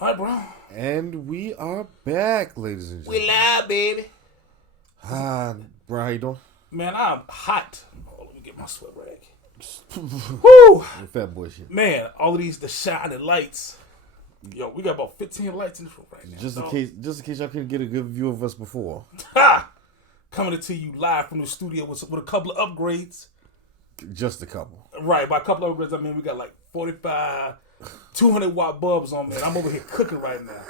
All right, bro. And we are back, ladies and We gentlemen. live, baby. Bro, how you doing? Man, I'm hot. Oh, let me get my sweat rag. Woo! Fat boy shit. Man, all of these, the shining lights. Yo, we got about 15 lights in this room right now. Just in case y'all couldn't get a good view of us before. Ha! Coming to you live from the studio with a couple of upgrades. Just a couple. Right, by a couple of upgrades, I mean we got like 45, 200 watt bulbs on, man. I'm over here cooking right now.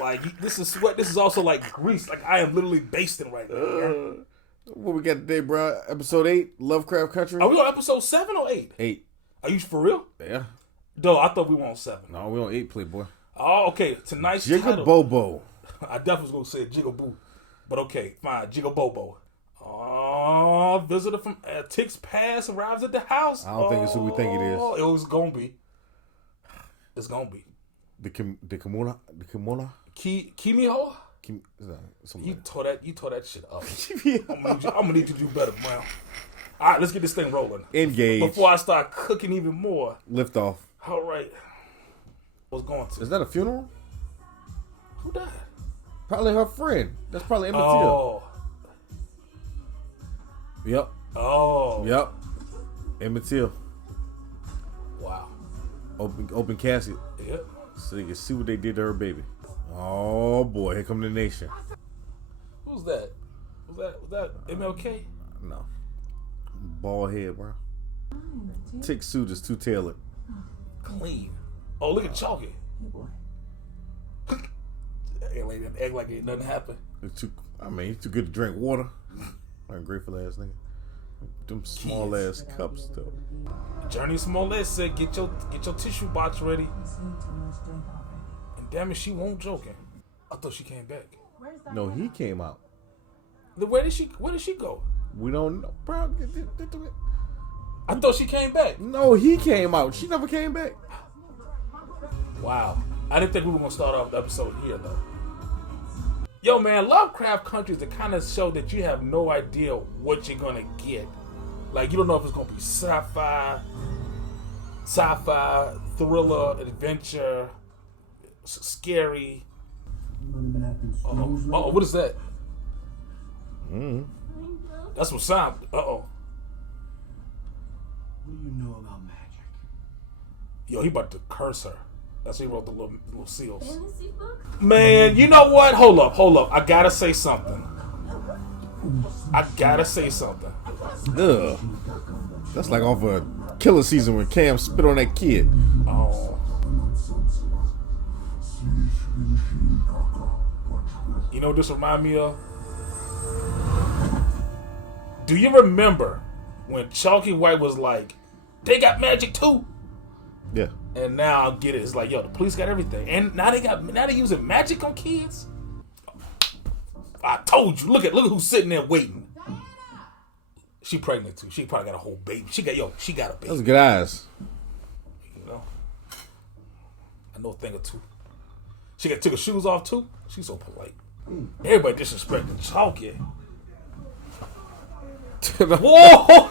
Like, this is sweat. This is also like grease. Like, I am literally basting right now. Man. What we got today, bro? Episode 8, Lovecraft Country. Are we on episode 7 or 8? 8. Are you for real? Yeah. No, I thought we were on 7. No, we on 8, Playboy. Oh, okay. Tonight's title. Jig-A-Bobo. I definitely was going to say Jig-A-Boo. But okay, fine. Jig-A-Bobo. Oh, visitor from Tix Pass arrives at the house. I don't think it's who we think it is. Oh, it was going to be. It's going to be. The Kimona? Kimiho? Something You tore that shit up. like I'm gonna need you to do better, man. All right, let's get this thing rolling. Engage. Before I start cooking even more. Lift off. All right. What's going to? Is that a funeral? Who died? Probably her friend. That's probably Emmett Till. Oh. Yep. Oh. Yep. Emmett Till. Wow. Open casket. Yep. So you can see what they did to her baby. Oh boy, here come the nation. Who's that? Was that MLK? No. Bald head, bro. Tick suit is too tailored. Clean. Oh, look at Chalky. Act like it nothing happened. He's too good to drink water. Like a grateful ass nigga. Them small ass cups though. Journey Smollett said, "Get your tissue box ready." And damn it, she won't joking. I thought she came back. No, he came out. Where did she go? We don't know, bro. I thought she came back. No, he came out. She never came back. Wow. I didn't think we were gonna start off the episode here though. Yo, man, Lovecraft Country is the kind of show that you have no idea what you're gonna get. Like, you don't know if it's gonna be sci-fi, thriller, adventure, scary. Uh-oh, what is that? That's what sound. Uh-oh. What do you know about magic? Yo, he about to curse her. That's why he wrote the little seals. Man, you know what? Hold up. I gotta say something. Ugh. That's like off a killer season when Cam spit on that kid. Oh. You know what this remind me of? Do you remember when Chalky White was like, they got magic too? Yeah. And now I'll get it. It's like, yo, the police got everything. And now they using magic on kids? I told you. Look who's sitting there waiting. She pregnant too. She probably got a whole baby. She got a baby. Those good eyes. You know? I know a thing or two. She took her shoes off too. She's so polite. Everybody disrespecting Chalky. Whoa!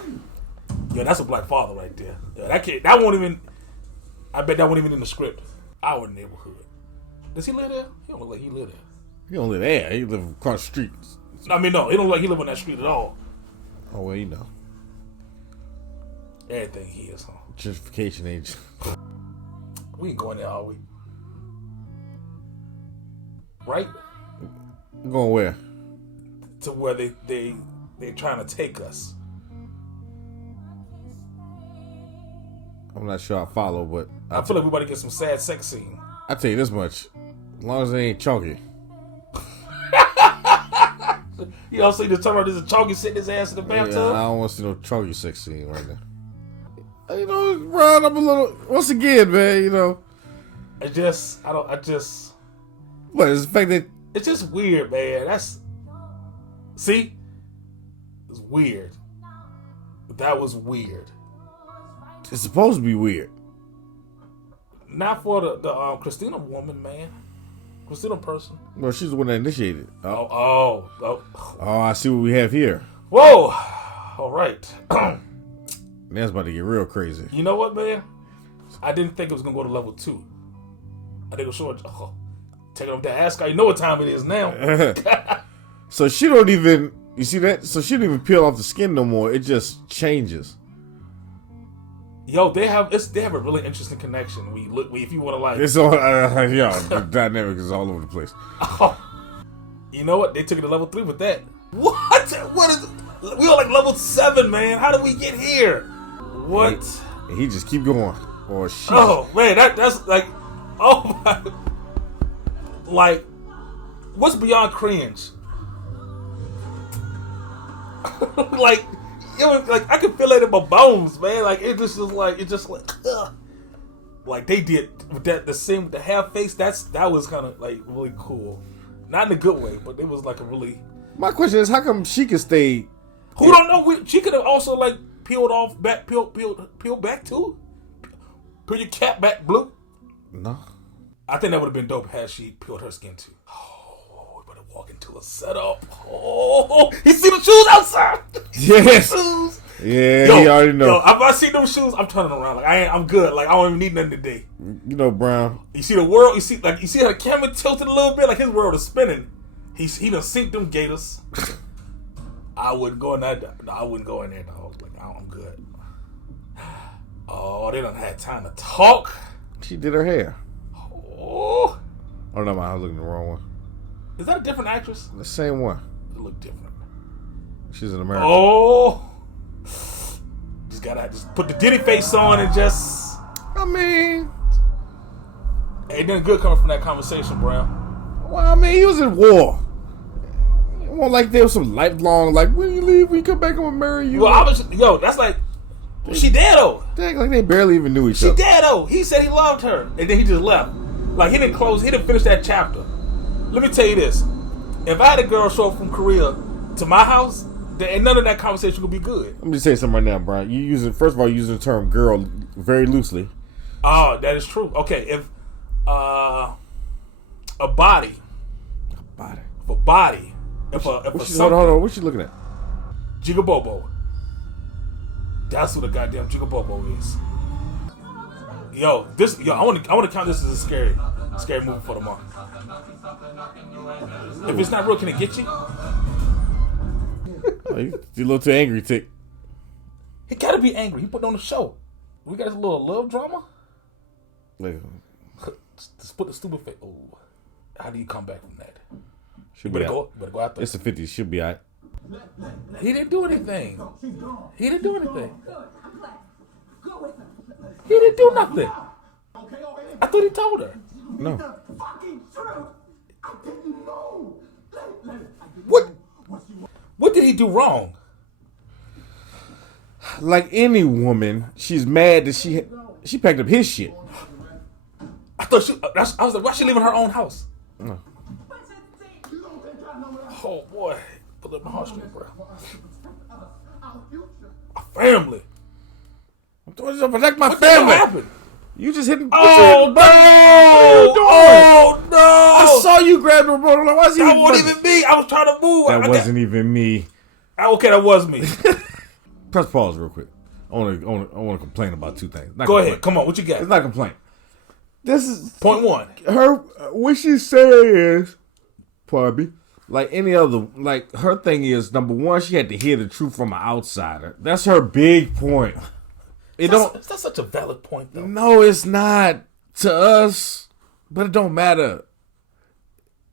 Yo, that's a black father right there. Yo, that won't even. I bet that wasn't even in the script. Our neighborhood. Does he live there? He don't look like he live there. He don't live there. He live across the street. I mean, no, he don't look like he live on that street at all. Oh, well, you know. Everything he is, huh? Gentrification age. We ain't going there, are we? Right? Going where? To where they're trying to take us. I'm not sure I follow, but I feel like we about to get some sad sex scene. I tell you this much: as long as it ain't chalky. You know, so you just turn around, there's a Chalky sitting his ass in the bathtub. Yeah, I don't want to see no chalky sex scene right now. You know, Ron, I'm a little. Once again, man, you know. But it's the fact that it's just weird, man. See? It's weird. That was weird. it's supposed to be weird. Not for the Christina woman, man. Christina person. Well, she's the one that initiated. Oh, I see what we have here. Whoa! All right. That's about to get real crazy. You know what, man? I didn't think it was gonna go to level 2. I think short. Oh, taking off that ascot. You know what time it is now. So she don't even. You see that? So she don't even peel off the skin no more. It just changes. Yo, they have a really interesting connection. If you want to like, It's all the dynamic is all over the place. Oh, you know what? They took it to level 3 with that. What? What is? We are like level 7, man. How did we get here? What? He just keep going. Oh shit. Oh man, that's like, oh my, like, what's beyond cringe? Like. It was like I could feel it in my bones, man. Like it just was like ugh. Like they did with that the half face. That was kind of like really cool, not in a good way, but it was like a really. My question is, how come she could stay? Who don't know? She could have also like peeled back too. Peel your cap back blue. No, I think that would have been dope had she peeled her skin too. Oh, we better walk into a setup. Oh, you see the shoes outside? Yes. Shoes. Yeah, you already know. Yo, if I see them shoes, I'm turning around. Like I'm good. Like I don't even need nothing today. You know, Brown. You see the world. You see how the camera tilted a little bit. Like his world is spinning. He done synced them gators. I wouldn't go in that. No, I wouldn't go in there, dog. Like I'm good. Oh, they done had time to talk. She did her hair. Oh, no, I was looking at the wrong one. Is that a different actress? The same one. It look different. She's an American. Oh, just gotta put the Diddy face on and just. I mean, ain't nothing good coming from that conversation, Brown. Well, I mean, he was in war. It wasn't like there was some lifelong, like, when you leave, when you come back, I'm gonna marry you. Well, that's like, she dead though. Like they barely even knew each other. She dead though. He said he loved her, and then he just left. Like he didn't finish that chapter. Let me tell you this: if I had a girl show up from Korea to my house, then none of that conversation would be good. Let me just say something right now, Brian. First of all, you use the term "girl" very loosely. Oh, that is true. Okay, if a body, hold on, what's she looking at? Jig-A-Bobo. That's what a goddamn Jig-A-Bobo is. Yo, I want to count this as a scary movie for tomorrow. If it's not real, can it get you? You're a little too angry, Tick. He gotta be angry. He put on the show. We got a little love drama. Just put the stupid face. Oh, how do you come back from that? You better go out there. It's the 50s. She'll be alright. He didn't do anything. He didn't do nothing. I thought he told her. No. What did he do wrong? Like any woman, she's mad that she packed up his shit. I was like, why is she leaving her own house? No. Oh boy, put up my heartstrings, bro. My family. I'm doing this to protect my what family. What happened? You just hit. Oh no! Oh no! I saw you grab the remote. That wasn't even me. I was trying to move. That wasn't even me. Okay, that was me. Press pause real quick. I want to complain about two things. Go ahead. Come on. What you got? It's not a complaint. This is point one. Her what she's saying is, pardon me. Like any other, like her thing is, number one, she had to hear the truth from an outsider. That's her big point. That's such a valid point, though. No, it's not to us, but it don't matter.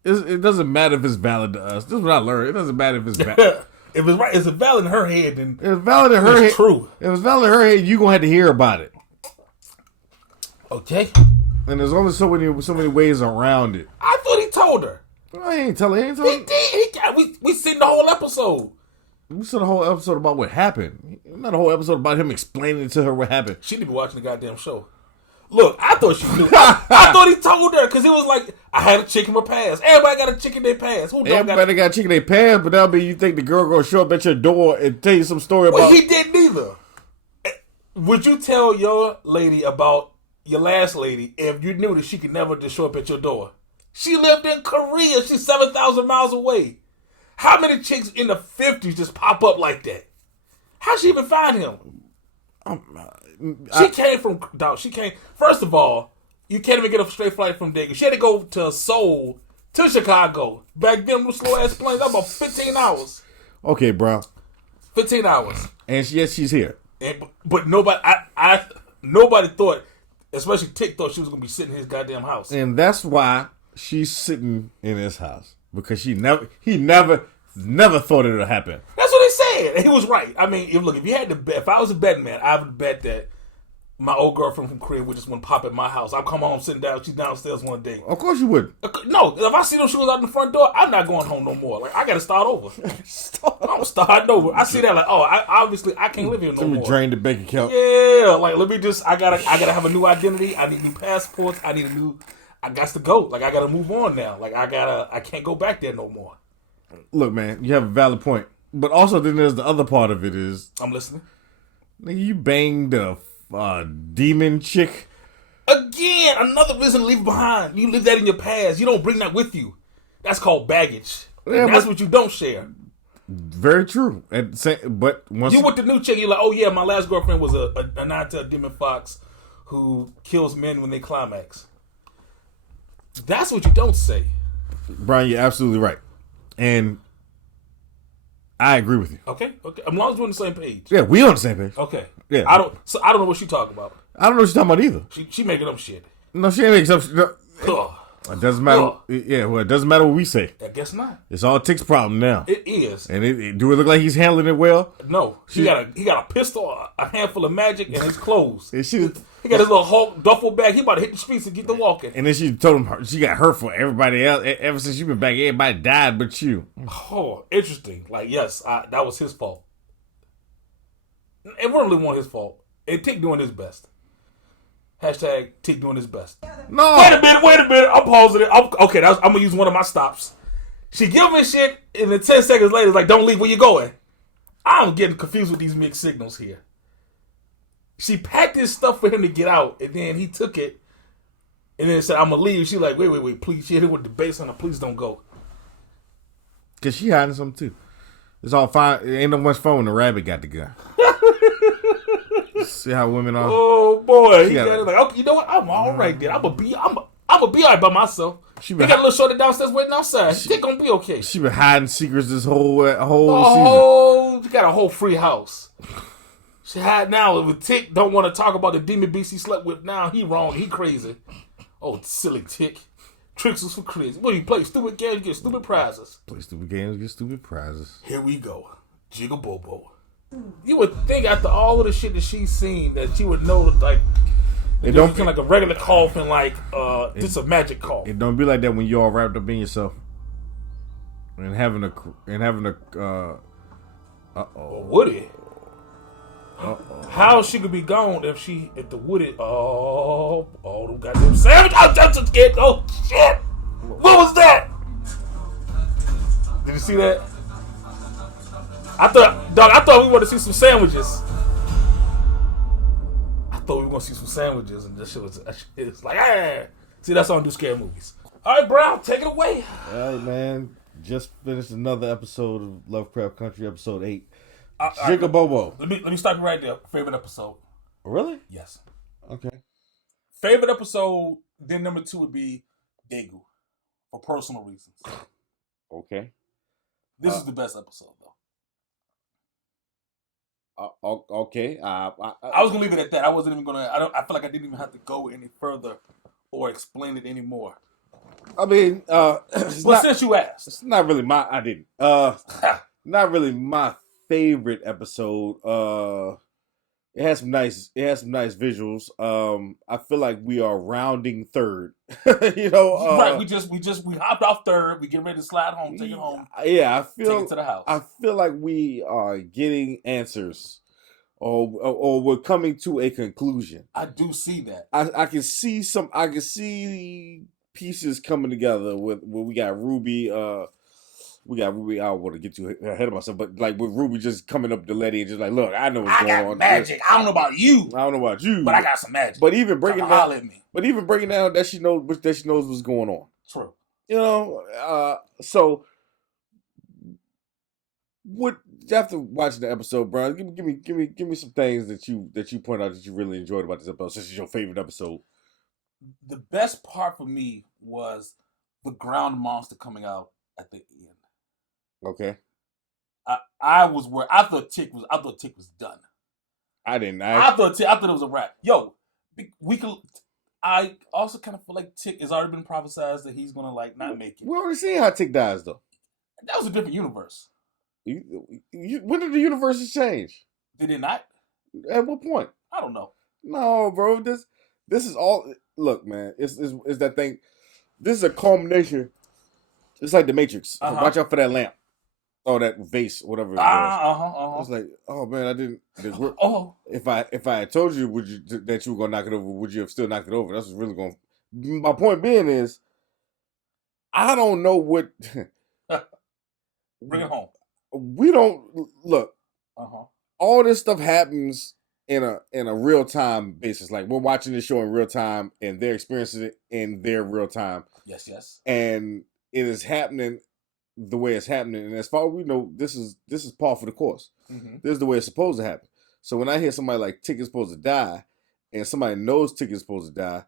It doesn't matter if it's valid to us. This is what I learned. It doesn't matter if it's valid. If it's right, it's valid in her head, then it's valid in her head. True. If it's valid in her head, you gonna have to hear about it. Okay. And there's only so many ways around it. I thought he told her. I ain't telling. He did. We seen the whole episode. We saw the whole episode about what happened. Not a whole episode about him explaining to her what happened. She didn't be watching the goddamn show. Look, I thought she knew. I thought he told her because it was like, I had a chick in my past. Everybody got a chick in their past. Everybody got a chick in their past, but that'll be you think the girl gonna show up at your door and tell you some story about. Well, he didn't either. Would you tell your lady about your last lady if you knew that she could never just show up at your door? She lived in Korea. She's 7,000 miles away. How many chicks in the 50s just pop up like that? How'd she even find him? She came. First of all, You can't even get a straight flight from Daegu. She had to go to Seoul to Chicago. Back then, with slow ass planes, that was about 15 hours. Okay, bro. 15 hours. And yes, she's here. But nobody thought, especially Tick, thought she was gonna be sitting in his goddamn house. And that's why she's sitting in his house, because he never thought it would happen. That's what they said. And he was right. I mean, if you had to bet, if I was a betting man, I would bet that my old girlfriend from Korea would just want to pop at my house. I'll come home, sitting down, she's downstairs one day. Of course you would. No, if I see them shoes out the front door, I'm not going home no more. Like, I got to start over. I'm starting over. I see that like, obviously I can't live here no more. Let me drain the bank account. Yeah, like let me just. I gotta have a new identity. I need new passports. I got to go. Like I gotta move on now. Like I can't go back there no more. Look, man, you have a valid point, but also then there's the other part of it is I'm listening. You banged a demon chick. Again, another reason to leave it behind. You leave that in your past. You don't bring that with you. That's called baggage. Yeah, that's what you don't share. Very true. But once you with the new chick, you're like, oh yeah, my last girlfriend was a nine-tailed demon fox who kills men when they climax. That's what you don't say. Brian, you're absolutely right. And I agree with you. Okay. As long as we're on the same page. Yeah, we on the same page. Okay. Yeah. I don't know what she talking about. I don't know what she's talking about either. She making up shit. No, she ain't making up shit. No. It doesn't matter. Yeah, well, it doesn't matter what we say. I guess not. It's all Tick's problem now. It is. And do it look like he's handling it well? No. He got a pistol, a handful of magic, and his clothes. He got his little Hulk duffel bag. He about to hit the streets and get to walking. And then she told him she got hurt for everybody else. Ever since she been back, everybody died but you. Oh, interesting. Like, yes, that was his fault. It really wasn't his fault. And Tick doing his best. Hashtag Tick doing his best. No. Wait a minute. I'm pausing it. I'm going to use one of my stops. She give me shit, and then 10 seconds later, it's like, don't leave where you're going. I'm getting confused with these mixed signals here. She packed his stuff for him to get out, and then he took it, and then said, I'm going to leave. She like, wait, please. She hit him with the bass on her, please don't go. Because she hiding something, too. It's all fine. It ain't no much fun when the rabbit got the gun. See how women are? Oh, boy. He got it like, okay, you know what? I'm all right then. I'm going to be all right by myself. He got a little shorty downstairs waiting outside. She going to be okay. She been hiding secrets this whole season. She got a whole free house. She had now with Tick don't want to talk about the demon beast he slept with. Now he wrong. He crazy. Oh, silly Tick. Tricks us for crazy. What do you play? Stupid games, get stupid prizes. Play stupid games, get stupid prizes. Here we go. Jig-A-Bobo. You would think after all of the shit that she's seen that she would know that, like, it don't feel like a regular coffin, like this a magic cough. It don't be like that when you all wrapped up in yourself and having a would it? How she could be gone if the wooded them goddamn savage. I'm just scared. Oh shit! What was that? Did you see that? I thought we wanted to see some sandwiches. I thought we were gonna see some sandwiches, and this shit was it's like, ah. See, that's how I do scary movies. All right, Brown, take it away. All right, man. Just finished another episode of Lovecraft Country, episode 8. Right, Jig-A-Bobo. Let me stop you right there. Favorite episode? Really? Yes. Okay. Favorite episode. Then number 2 would be Daegu, for personal reasons. Okay. This is the best episode, though. Okay. I was gonna leave it at that. I wasn't even gonna. I feel like I didn't even have to go any further or explain it anymore. I mean, since you asked, it's not really my. I didn't. Not really my favorite episode. It has some nice visuals. I feel like we are rounding third. Right. We hopped off third. We get ready to slide home, take it home. Yeah, take it to the house. I feel like we are getting answers, or we're coming to a conclusion. I do see that. I can see some. I can see pieces coming together with where we got Ruby. I don't want to get too ahead of myself, but like with Ruby just coming up to Letty and just like, look, I know what's going on. I got magic. I don't know about you. But I got some magic. But even breaking down that she knows what's going on. True. So what after watching the episode, bro? Give me some things that you point out that you really enjoyed about this episode. Since it's your favorite episode. the best part for me was the ground monster coming out at the end. Okay. I was where I thought Tick was done. I didn't. I thought it was a wrap. Yo, we could. I also kind of feel like Tick has already been prophesized that he's gonna like not make it. We already seen how Tick dies though. That was a different universe. When did the universes change? Did it not? At what point? I don't know. No, bro. This is all. Look, man. It's that thing. This is a culmination. It's like the Matrix. Uh-huh. Watch out for that lamp. Oh, that vase, whatever it was. I was like, oh man, I didn't. If I had told you, that you were gonna knock it over, would you have still knocked it over? That's really going. My point being is, I don't know what. Bring it home. We don't look. Uh-huh. All this stuff happens in a real time basis. Like we're watching this show in real time, and they're experiencing it in their real time. Yes. And it is happening the way it's happening, and as far as we know, this is par for the course. Mm-hmm. This is the way it's supposed to happen. So when I hear somebody like Tick is supposed to die, and somebody knows Tick is supposed to die,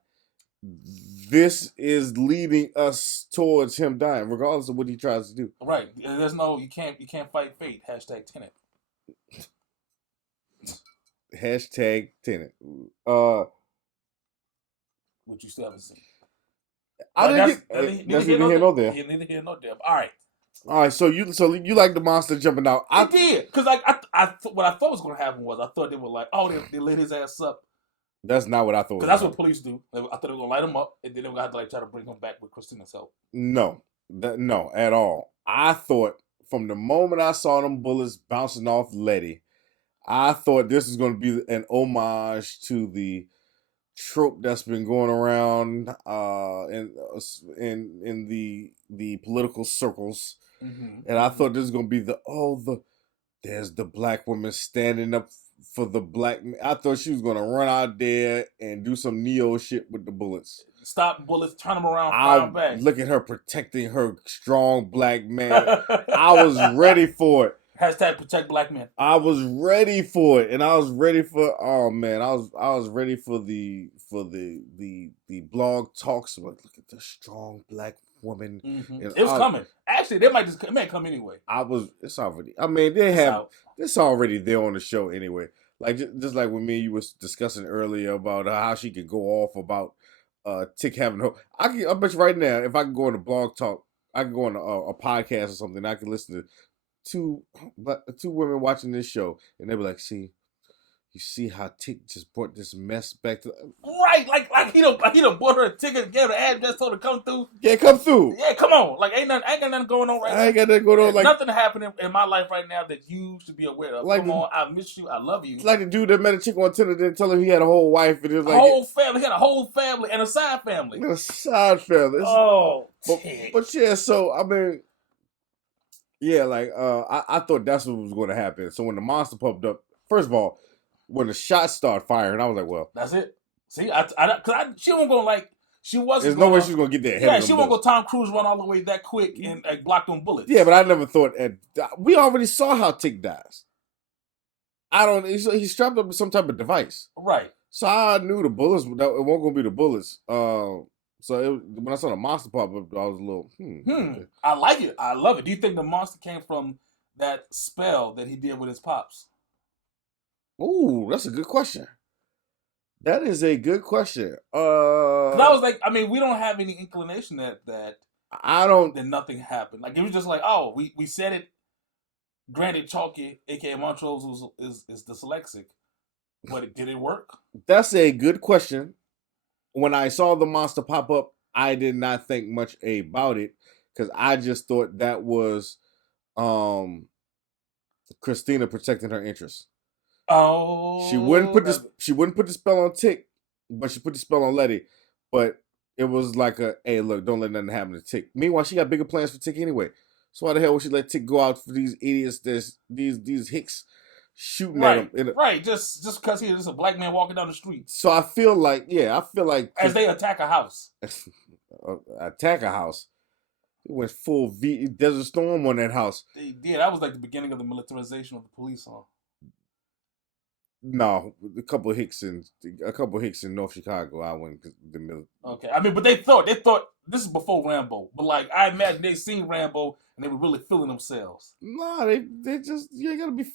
this is leading us towards him dying, regardless of what he tries to do. Right. There's no you can't fight fate. #Tenet. #Tenet. Which you still haven't seen. I didn't That's neither here nor there. Neither here nor there. All right. So you like the monster jumping out? I did, because what I thought was going to happen was I thought they were like, they lit his ass up. That's not what I thought. Because that's what police do. I thought they were going to light him up, and then they were going to have to try to bring him back with Christina's help. No, at all. I thought from the moment I saw them bullets bouncing off Letty, I thought this was going to be an homage to the trope that's been going around in the political circles, and I thought this was gonna be there's the black woman standing up for the black man. I thought she was gonna run out there and do some Neo shit with the bullets. Stop bullets, turn them around, fire back. Look at her protecting her strong black man. I was ready for it. #protect black men. I was ready for it, and I was ready for. Oh man, I was ready for the blog talks. Like, look at the strong black woman. It was coming. Actually, it may come anyway. It's already. I mean, it's already there on the show anyway. Like just like when me and you was discussing earlier about how she could go off about Tick having hope. I bet you right now, if I could go on a blog talk, I could go on a podcast or something. I could listen to two women watching this show, and they be like, "See, you see how Tick just brought this mess back to right, like he done bought her a ticket, gave her the address, told her to come through. Yeah, come through. Yeah, come on. Like ain't got nothing going on right now. I ain't got nothing going on. Like nothing happening in my life right now that you should be aware of. Like come on, I miss you. I love you. It's like the dude that met a chick on Tinder, didn't tell him he had a whole wife, and it was like whole family. He had a whole family and a side family. And a side family. But yeah. So I mean. Yeah, like I thought that's what was going to happen. So when the monster popped up, first of all, when the shots started firing, I was like, "Well, that's it." See, she wasn't going like she wasn't. There's no way she was going to get there. Yeah, she won't go Tom Cruise run all the way that quick and block them bullets. Yeah, but I never thought. We already saw how Tick dies. He's strapped up with some type of device, right? So I knew the bullets. It wasn't going to be the bullets. So when I saw the monster pop up, I was a little, I like it. I love it. Do you think the monster came from that spell that he did with his pops? Ooh, that's a good question. That is a good question. I was like, I mean, we don't have any inclination that that nothing happened. Like it was just like, we said it. Granted, Chalky, aka Montrose, is dyslexic, but did it work? That's a good question. When I saw the monster pop up, I did not think much about it because I just thought that was Christina protecting her interests. Oh, she wouldn't put the spell on Tick, but she put the spell on Letty. But it was like hey, look, don't let nothing happen to Tick. Meanwhile, she got bigger plans for Tick anyway. So why the hell would she let Tick go out for these idiots? These hicks shooting at him. Right, just because he's just a black man walking down the street. So I feel like as they attack a house. Attack a house. It went full Desert Storm on that house. They did. That was like the beginning of the militarization of the police, huh? No, a couple of Hicks in North Chicago. I went to the middle. Okay, I mean, but they thought this is before Rambo, but like I imagine they seen Rambo and they were really feeling themselves. No, they just you ain't gotta be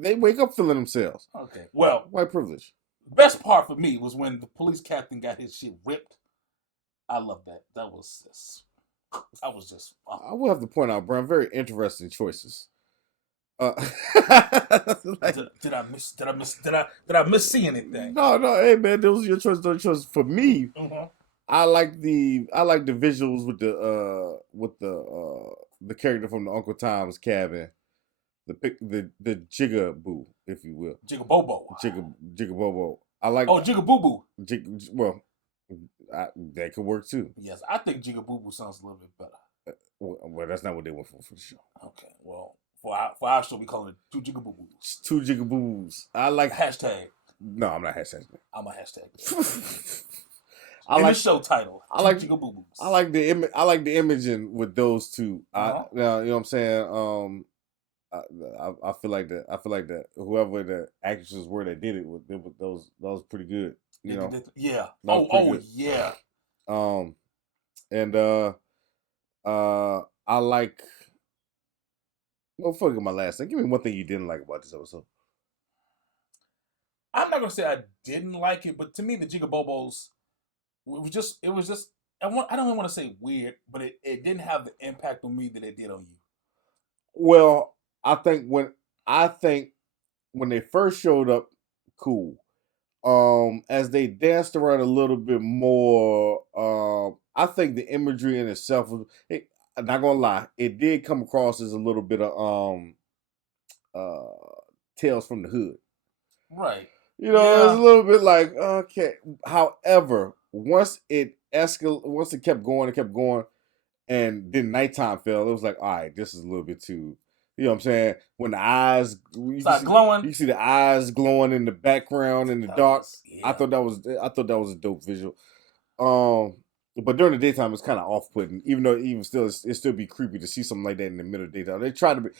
they wake up feeling themselves. Okay, well, White privilege. best part for me was when the police captain got his shit ripped. I love that. That was just. I will have to point out, Brown, very interesting choices. Like, did I miss seeing anything? No, hey man, those are your choices. Those choices for me. Mm-hmm. I like the visuals with the character from the Uncle Tom's Cabin, the Jig-A-Boo, if you will. Jig-A-Bobo. Jig-A-Bobo. I like. Oh, Jig-A-Boo. Well, that could work too. Yes, I think Jig-A-Boo sounds a little bit better. Well, that's not what they went for the show. Okay, well, for our show, we call it 2 Jig-A-Boos. 2 Jig-A-Boos. I like hashtag. No, I'm not hashtagging. I'm a hashtag. The show title. I like Jig-A-Boos. I like the imaging with those two. Now you know what I'm saying. I feel like that. I feel like that. Whoever the actresses were that did it with those, that was pretty good. You know. Yeah. Good. Yeah. And I like. No, fuck my last thing. Give me one thing you didn't like about this episode. I'm not gonna say I didn't like it, but to me, the Jig-A-Bobos, it was just. I don't even want to say weird, but it didn't have the impact on me that it did on you. Well, I think when they first showed up, cool. As they danced around a little bit more, I think the imagery in itself was. I'm not gonna lie, it did come across as a little bit of Tales from the Hood. Right. You know, it's a little bit like, okay. However, once it kept going, and then nighttime fell, it was like, all right, this is a little bit too. You know what I'm saying? When the eyes glowing, you see the eyes glowing in the background in the dark. I thought that was a dope visual. But during the daytime, it's kind of off-putting. Even though it still be creepy to see something like that in the middle of the daytime. They try to be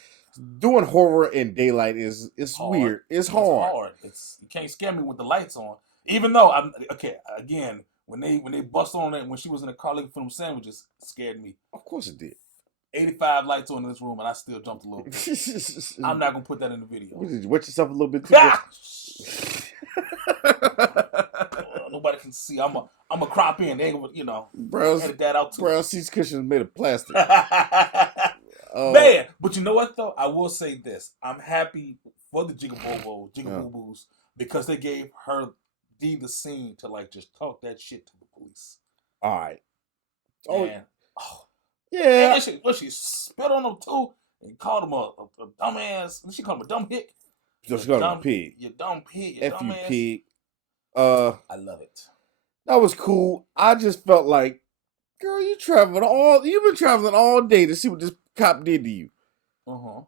doing horror in daylight is weird. It's hard. You can't scare me with the lights on. Even though I'm okay. Again, when they bust on it when she was in the car looking for them sandwiches, it scared me. Of course it did. 85 lights on in this room, and I still jumped a little bit. I'm not gonna put that in the video. Did you wet yourself a little bit too? Nobody can see. I'm a crop in. They, edit that out too. Brown seats cushions made of plastic. Man, but you know what though? I will say this: I'm happy for the Jig-A-Boos, because they gave her the scene to like just talk that shit to the police. All right. Yeah. And she spit on him too and called him a dumbass. She called him a dumb hick. So she called him a pig. You dumb pig. You F you dumbass. pig. I love it. That was cool. I just felt like, girl, you've been traveling all day to see what this cop did to you. Uh-huh.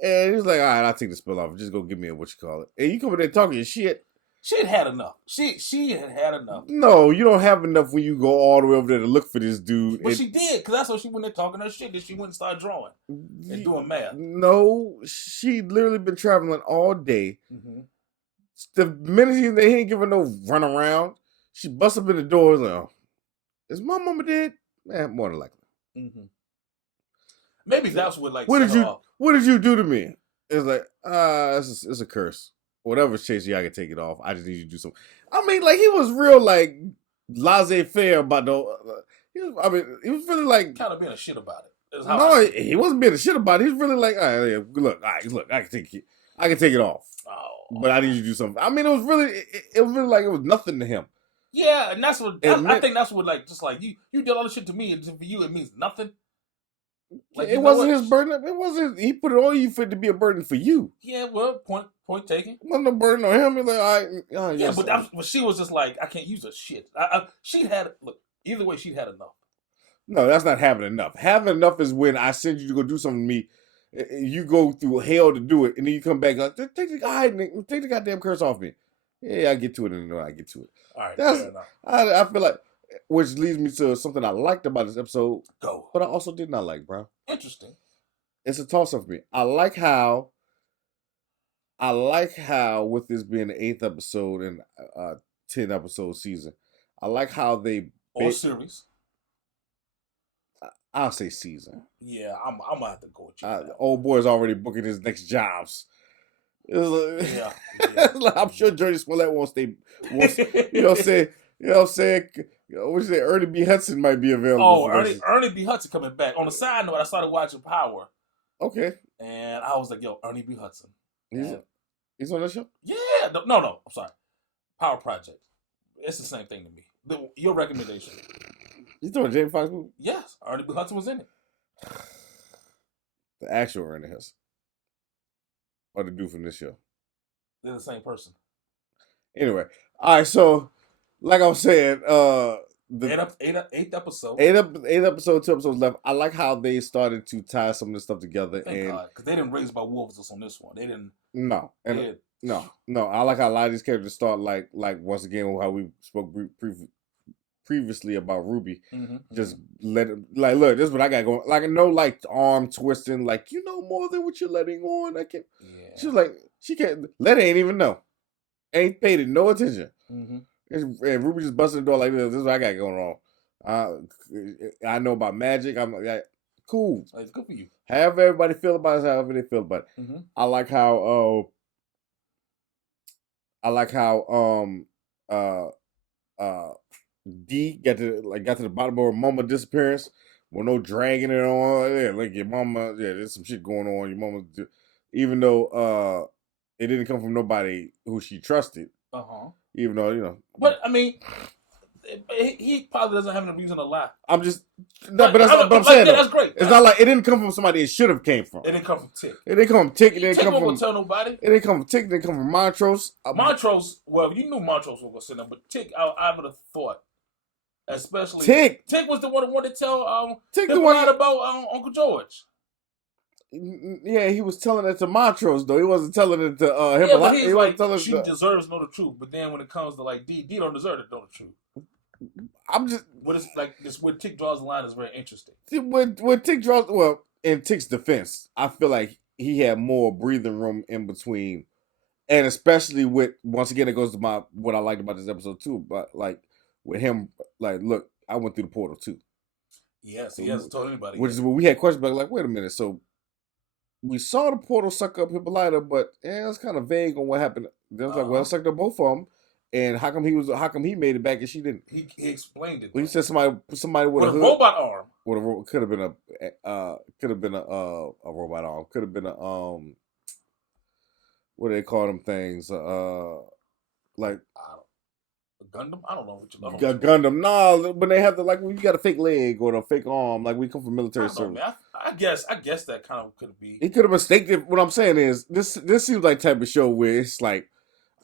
And he was like, all right, I'll take the spill off. Just go give me a what you call it. And you come in there talking shit. She had enough. She had enough. No, you don't have enough when you go all the way over there to look for this dude. But she did, because that's why she went there talking her shit. Then she went and started drawing and doing math. No, she literally been traveling all day. Mm-hmm. The minute they ain't giving no run around, she busts up in the door and like, oh, is my mama dead? Man, more than likely. Mm-hmm. Maybe that's what like. What did you do to me? It's like, it's a curse. Whatever's chasing you, I can take it off. I just need you to do something. I mean, like, he was real, like, laissez-faire about he was really, like... kind of being a shit about it. No, he wasn't being a shit about it. He was really like, all right, look, I can take it off. Oh. But I need you to do something. I mean, it was really like it was nothing to him. Yeah, and that's what... I think that's what, like, just like, you did all the shit to me, and for you, it means nothing. Like, it wasn't his burden. It wasn't... He put it on you for it to be a burden for you. Yeah, well, point taken. It wasn't a burden on him. He's like, all right, yeah, but she was just like, I can't use her shit. Either way, she'd had enough. No, that's not having enough. Having enough is when I send you to go do something to me. You go through hell to do it, and then you come back like, take the goddamn curse off me. Yeah, I get to it, and I get to it. All right, that's fair enough. I feel like, which leads me to something I liked about this episode. Go. But I also did not like, bro. Interesting. It's a toss-up for me. I like how I like how with this being the 8th episode and 10 episode season, I like how they Or series. I'll say season. Yeah, I'm gonna have to go with you. Old boy's already booking his next jobs. Yeah. I'm sure Jody Smollett wants, you know what I'm saying? You know what I'm saying? What you say? Ernie B. Hudson might be available. Oh, Ernie B. Hudson coming back. On the side note, I started watching Power. Okay. And I was like, yo, Ernie B. Hudson. He's on that show? Yeah. No. I'm sorry. Power Project. It's the same thing to me. Your recommendation. You doing a Jamie Foxx movie? Yes. Ernie B. Hudson was in it. The actual Ernie Hudson. Or the dude from this show. They're the same person. Anyway. All right, so like I was saying, eighth episode. Eight episode, 2 episodes left. I like how they started to tie some of this stuff together. Thank God, because they didn't raise by wolves on this one. They didn't. No, no. I like how a lot of these characters start like once again how we spoke previously about Ruby. Mm-hmm, just let it look. This is what I got going. Like no arm twisting. Like you know more than what you're letting on. I can't. Yeah. She was like she can't. Let ain't even know. Ain't paid it no attention. Mm-hmm. And Ruby just busting the door like this. This is what I got going on. I know about magic. I'm like, cool. It's good for you. However everybody feel about it, however they feel about it. Mm-hmm. I like how D got to the bottom of her mama disappearance with no dragging it on. Yeah, like your mama. Yeah, there's some shit going on. Your mama, even though it didn't come from nobody who she trusted. Even though But I mean, he probably doesn't have any reason to lie. I'm just, but I'm saying that's great. It's not like it didn't come from somebody it should have came from. It didn't come from Tick. It didn't come from Tick. It didn't Tick come won't tell nobody. It didn't come from Tick. It didn't come from Montrose. Montrose. Well, you knew Montrose was gonna send them, but Tick, I would have thought, especially Tick was the one who wanted to tell Tick the one about Uncle George. Yeah, he was telling it to Montrose though. He wasn't telling it to him. Yeah, but he's like, she deserves to know the truth. But then when it comes to like D don't deserve to know the truth. I'm just what it's like this when Tick draws the line is very interesting. When Tick draws, well, in Tick's defense, I feel like he had more breathing room in between, and especially with once again it goes to what I liked about this episode too. But like with him, like look, I went through the portal too. Yes, he hasn't told anybody. Which is when we had questions back, like, wait a minute, so we saw the portal suck up Hippolyta, but it's kind of vague on what happened. Then I was like, well, it sucked up both of them. And how come he made it back and she didn't? He explained it. Well, he said somebody with a robot arm. Could have been a robot arm. Could have been a what do they call them things? Like a Gundam? I don't know what you know. Gundam. No, but they have when you got a fake leg or a fake arm, like we come from military service. I guess that kind of could be. He could have mistaken. What I'm saying is this seems like type of show where it's like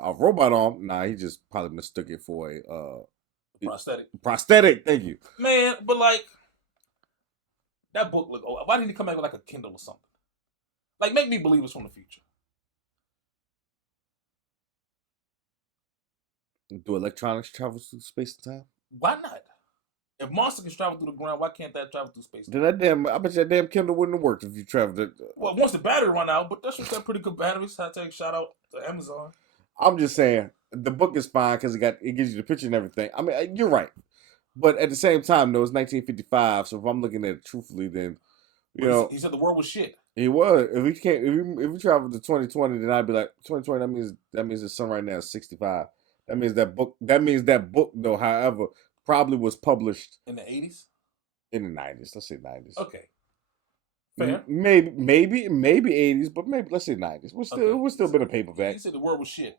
a robot arm. Nah, he just probably mistook it for a prosthetic. Prosthetic. Thank you, man. But like that book, why didn't he come out with like a Kindle or something? Like make me believe it's from the future. Do electronics travel through space and time? Why not? If monster can travel through the ground, why can't that travel through space? Then I bet that damn Kindle wouldn't have worked if you traveled it. Well, once the battery run out, but that's just got pretty good batteries. I take shout out to Amazon. I'm just saying the book is fine because it gives you the picture and everything. I mean, you're right, but at the same time, though, it's 1955. So if I'm looking at it truthfully, then he said the world was shit. He was. If we traveled to 2020, then I'd be like 2020. That means the sun right now is 65. That means that book though, however, probably was published in the 80s, in the 90s. Let's say 90s. Okay, fair. Maybe 80s, but maybe let's say 90s. It would still been a papaback. He said the word was shit.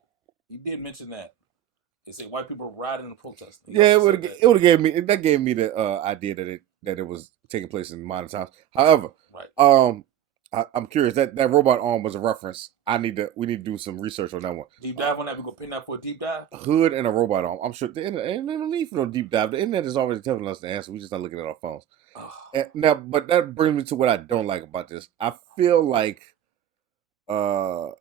You did mention that. They said white people were rioting and protesting. Yeah, it would have gave me the idea that it was taking place in modern times. However, right. I'm curious that robot arm was a reference. We need to do some research on that one. Deep dive on that. We gonna pin that for a deep dive. Hood and a robot arm. I'm sure the internet ain't no need for no deep dive. The internet is already telling us the answer. We just not looking at our phones. But that brings me to what I don't like about this. I feel like, I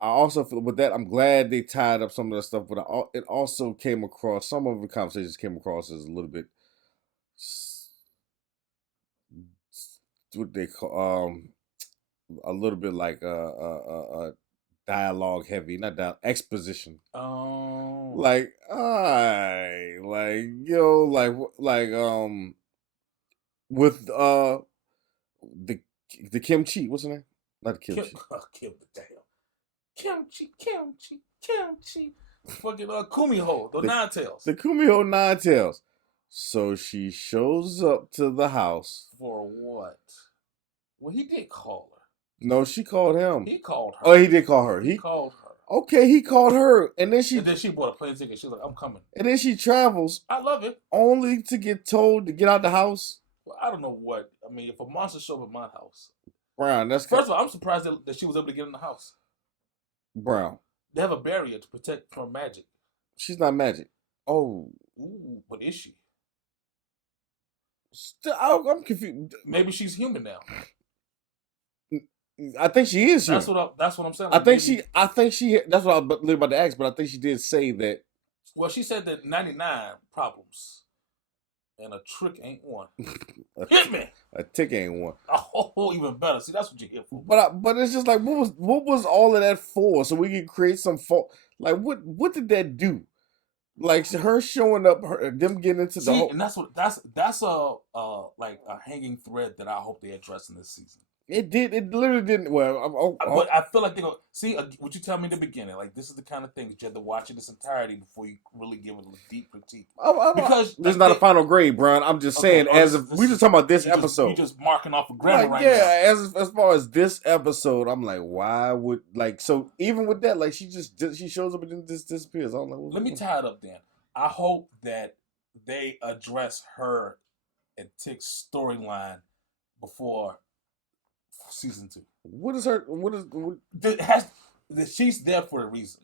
also feel with that. I'm glad they tied up some of the stuff, but it also came across. Some of the conversations came across as a little bit. What they call a little bit like dialogue heavy, not exposition. Oh, Like, like yo, with the the kimchi, what's her name? Not the kimchi. Kim the damn kimchi. Fucking Kumiho, the The Nine Tails. the Kumiho Nine Tails. So she shows up to the house. For what? Well, he did call her. No, she called him. He called her. Oh, he did call her. He called her. Okay, he called her, and then she bought a plane ticket. She was like, "I'm coming." And then she travels. I love it. Only to get told to get out the house. Well, I don't know what. I mean, if a monster showed up at my house, Brown, that's first of all, I'm surprised that she was able to get in the house. Brown. They have a barrier to protect from magic. She's not magic. Oh. Ooh, but is she? I'm confused. Maybe she's human now. I think she is human. That's what I'm saying. Like I think she. That's what I was about to ask, but I think she did say that. Well, she said that 99 problems, and a trick ain't one. Hit me. A tick ain't one. Oh, even better. See, that's what you're here for. But it's just like, what was all of that for? So we could create some fault. Like, what did that do? Like her showing up, them getting into the whole. And that's a like a hanging thread that I hope they address in this season. It did. It literally didn't. Well, but I feel like they go see what you tell me in the beginning. Like this is the kind of thing that you have to watch in its entirety before you really give it a deep critique. Because this is not a final grade, Brian. I'm just saying, we just talking about this episode. You just marking off a grammar right now. Yeah, as far as this episode, I'm like, why would so even with that, like she shows up and then just disappears. I don't know. Let me tie it up then. I hope that they address her and Tick's storyline before season 2. What is her? She's there for a reason.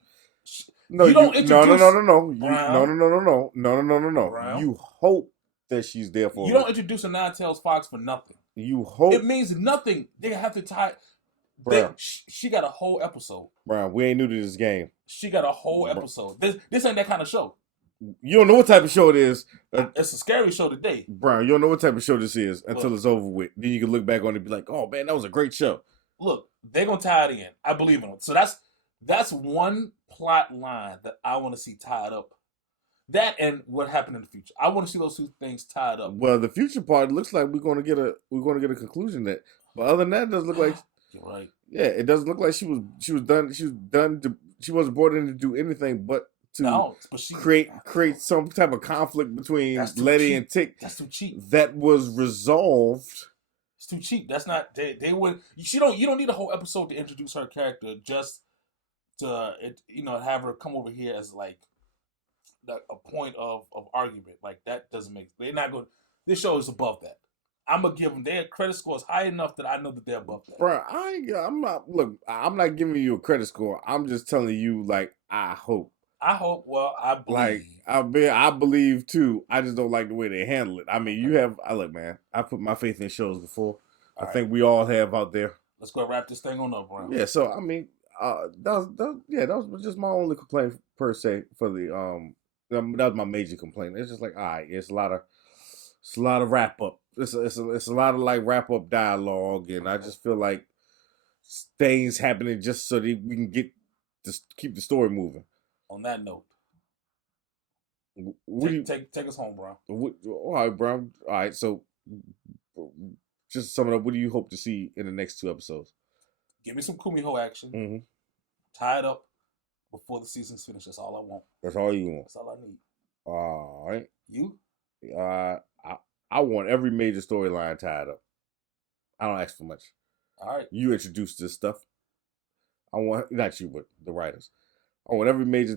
No. You hope that she's there for. You don't introduce a Nine Tails Fox for nothing. You hope it means nothing. They have to tie. She got a whole episode. Brian, we ain't new to this game. She got a whole episode. This ain't that kind of show. You don't know what type of show it is. It's a scary show today. Brian, you don't know what type of show this is until it's over with. Then you can look back on it and be like, oh, man, that was a great show. Look, they're going to tie it in. I believe in it. So that's one plot line that I want to see tied up. That and what happened in the future. I want to see those two things tied up. Well, the future part looks like we're going to get a conclusion that. But other than that, it doesn't look like. You're right. Yeah, it doesn't look like she was done. She wasn't brought in to do anything but to create some type of conflict between Letty and Tick. That's too cheap. That was resolved. It's too cheap. That's not. They would. You don't need a whole episode to introduce her character just to have her come over here as like a point of argument. Like that doesn't make. They're not going. This show is above that. I'm gonna give them their credit score is high enough that I know that they're above that. Bro, I'm not giving you a credit score. I'm just telling you, like, I hope. Well, I believe. Like, I believe too. I just don't like the way they handle it. I mean, look, man, I put my faith in shows before. I think we all have out there. Let's go wrap this thing on up, bro. Yeah, so I mean, that was just my only complaint per se for the that was my major complaint. It's just like, all right, it's a lot of wrap up. It's a lot of like wrap up dialogue, and I just feel like things happening just so that we can keep the story moving. On that note, take us home, bro. All right, bro. All right, so just to sum it up, what do you hope to see in the next 2 episodes? Give me some Kumiho action. Mm-hmm. Tie it up before the season's finished. That's all I want. That's all you want. That's all I need. All right. You? I want every major storyline tied up. I don't ask for much. All right. You introduce this stuff. I want, not you, but the writers. I want every major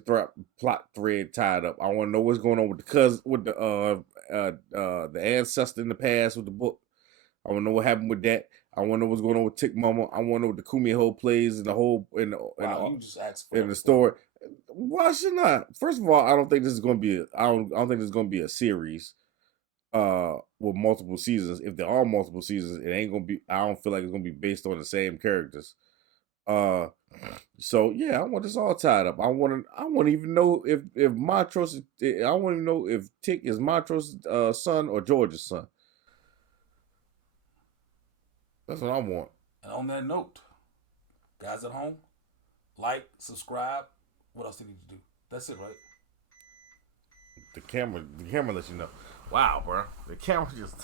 plot thread tied up. I want to know what's going on with the ancestor in the past with the book. I want to know what happened with that. I want to know what's going on with Tick Mama. I want to know what the Kumiho plays in the whole you just asked for in the story. Why should not? First of all, I don't think this is going to be. I don't think this is going to be a series. With multiple seasons. If there are multiple seasons, it ain't gonna be. I don't feel like it's gonna be based on the same characters. So yeah, I want this all tied up. I want to even know if Montrose. I want to know if Tick is Montrose's son or George's son. That's what I want. And on that note, guys at home, like, subscribe. What else do you need to do? That's it, right? The camera lets you know. Wow, bro. The camera just.